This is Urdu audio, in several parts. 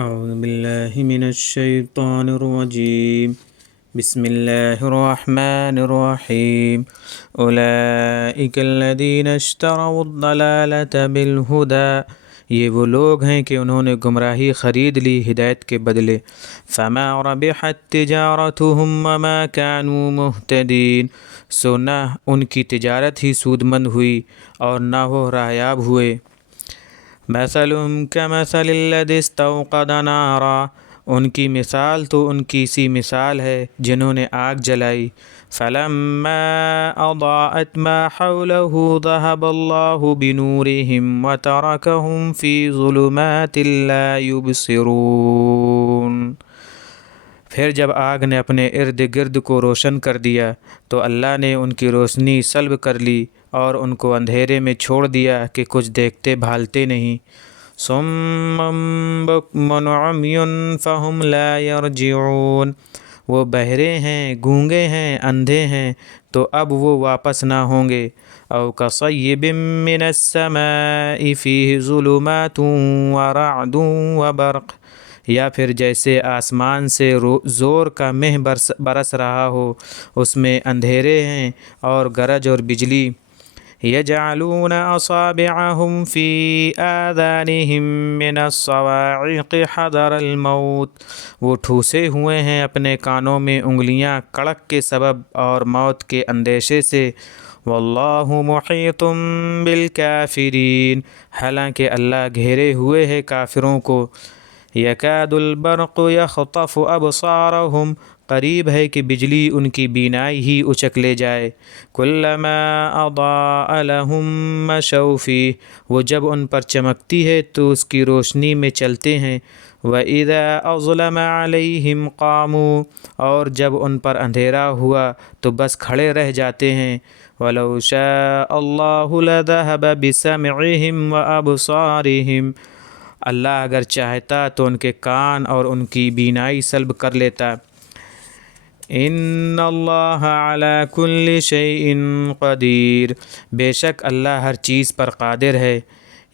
أعوذ بالله من الشيطان الرجيم. بسم الله الرحمن الرحيم. أولئك الذين اشتروا الضلالة بالهدى، یہ وہ لوگ ہیں کہ انہوں نے گمراہی خرید لی ہدایت کے بدلے. فما ربحت تجارتهم وما كانوا مهتدين، سو نہ ان کی تجارت ہی سود مند ہوئی اور نہ وہ راہیاب ہوئے. مثلهم كمثل الذي استوقد نارا، ان کی مثال تو ان کی سی مثال ہے جنہوں نے آگ جلائی. فلما اضاءت ما حوله ذهب الله بنورهم وتركهم في ظلمات لا يبصرون. پھر جب آگ نے اپنے ارد گرد کو روشن کر دیا تو اللہ نے ان کی روشنی سلب کر لی اور ان کو اندھیرے میں چھوڑ دیا کہ کچھ دیکھتے بھالتے نہیں. صم بکم عمی فہم لا یرجعون، وہ بہرے ہیں، گونگے ہیں، اندھے ہیں تو اب وہ واپس نہ ہوں گے. او کصیب من السماء فیہ ظلمات ورعد وبرق، یا پھر جیسے آسمان سے زور کا مہ برس رہا ہو، اس میں اندھیرے ہیں اور گرج اور بجلی. یجعلون اصابعهم فی آذانهم من الصواعق حذر الموت، وہ ٹھوسے ہوئے ہیں اپنے کانوں میں انگلیاں کڑک کے سبب اور موت کے اندیشے سے. واللہ محیط بالکافرین، حالانکہ اللہ گھیرے ہوئے ہے کافروں کو. یکاد البرق یخطف ابصارهم، قریب ہے کہ بجلی ان کی بینائی ہی اچک لے جائے. کلما اضاء لهم مشوا فیہ، وہ جب ان پر چمکتی ہے تو اس کی روشنی میں چلتے ہیں. وَإِذَا أَظْلَمَ عَلَيْهِمْ قَامُوا، اور جب ان پر اندھیرا ہوا تو بس کھڑے رہ جاتے ہیں. وَلَوْ شَاءَ اللَّهُ لَذَهَبَ بِسَمْعِهِمْ وَأَبْصَارِهِمْ، اللہ اگر چاہتا تو ان کے کان اور ان کی بینائی سلب کر لیتا. ان اللہ علی کل شیء قدیر، بے شک اللہ ہر چیز پر قادر ہے.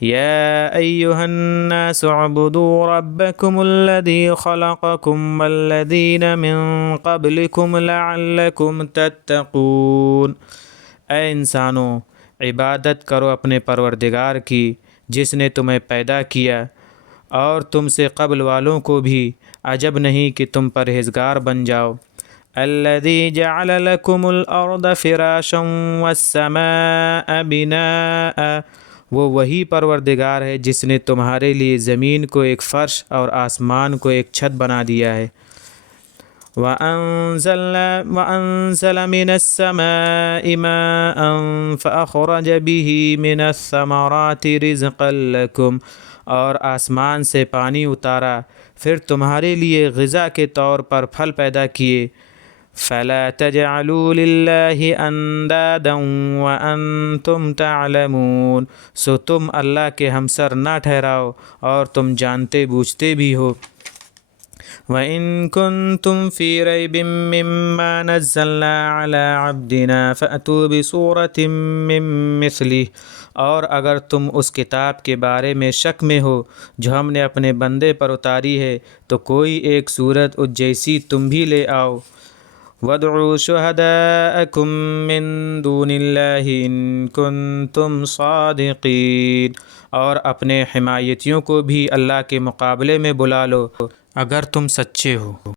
یا ایہا الناس اعبدوا ربکم الذی خلقکم والذین من قبلکم لعلکم تتقون، اے انسانوں عبادت کرو اپنے پروردگار کی جس نے تمہیں پیدا کیا اور تم سے قبل والوں کو بھی، عجب نہیں کہ تم پرہیزگار بن جاؤ. الذی جعل لکم الارض فراشا والسماء بناء، وہ وہی پروردگار ہے جس نے تمہارے لیے زمین کو ایک فرش اور آسمان کو ایک چھت بنا دیا ہے. وَأَنزَلَ مِنَ السَّمَاءِ مَاءً فَأَخْرَجَ بِهِ مِنَ الثَّمَرَاتِ رِزْقًا لَكُمْ، اور آسمان سے پانی اتارا پھر تمہارے لیے غذا کے طور پر پھل پیدا کیے. فَلَا تَجْعَلُوا لِلَّهِ أَنْدَادًا وَأَنْتُمْ تَعْلَمُونَ، سو تم اللہ کے ہمسر نہ ٹھہراؤ اور تم جانتے بوجھتے بھی ہو. وَإِن كُنتُمْ فِي رَيْبٍ مِّمَّا نَزَّلْنَا عَلَىٰ عَبْدِنَا فَأْتُوا بِسُورَةٍ مِّن مِّثْلِهِ، اور اگر تم اس کتاب کے بارے میں شک میں ہو جو ہم نے اپنے بندے پر اتاری ہے تو کوئی ایک صورت اس جیسی تم بھی لے آؤ. وَادْعُوا شُهَدَاءَكُم مِّن دُونِ اللَّهِ إِن كُنتُمْ صَادِقِينَ، اور اپنے حمایتیوں کو بھی اللہ کے مقابلے میں بلا لو اگر تم سچے ہو.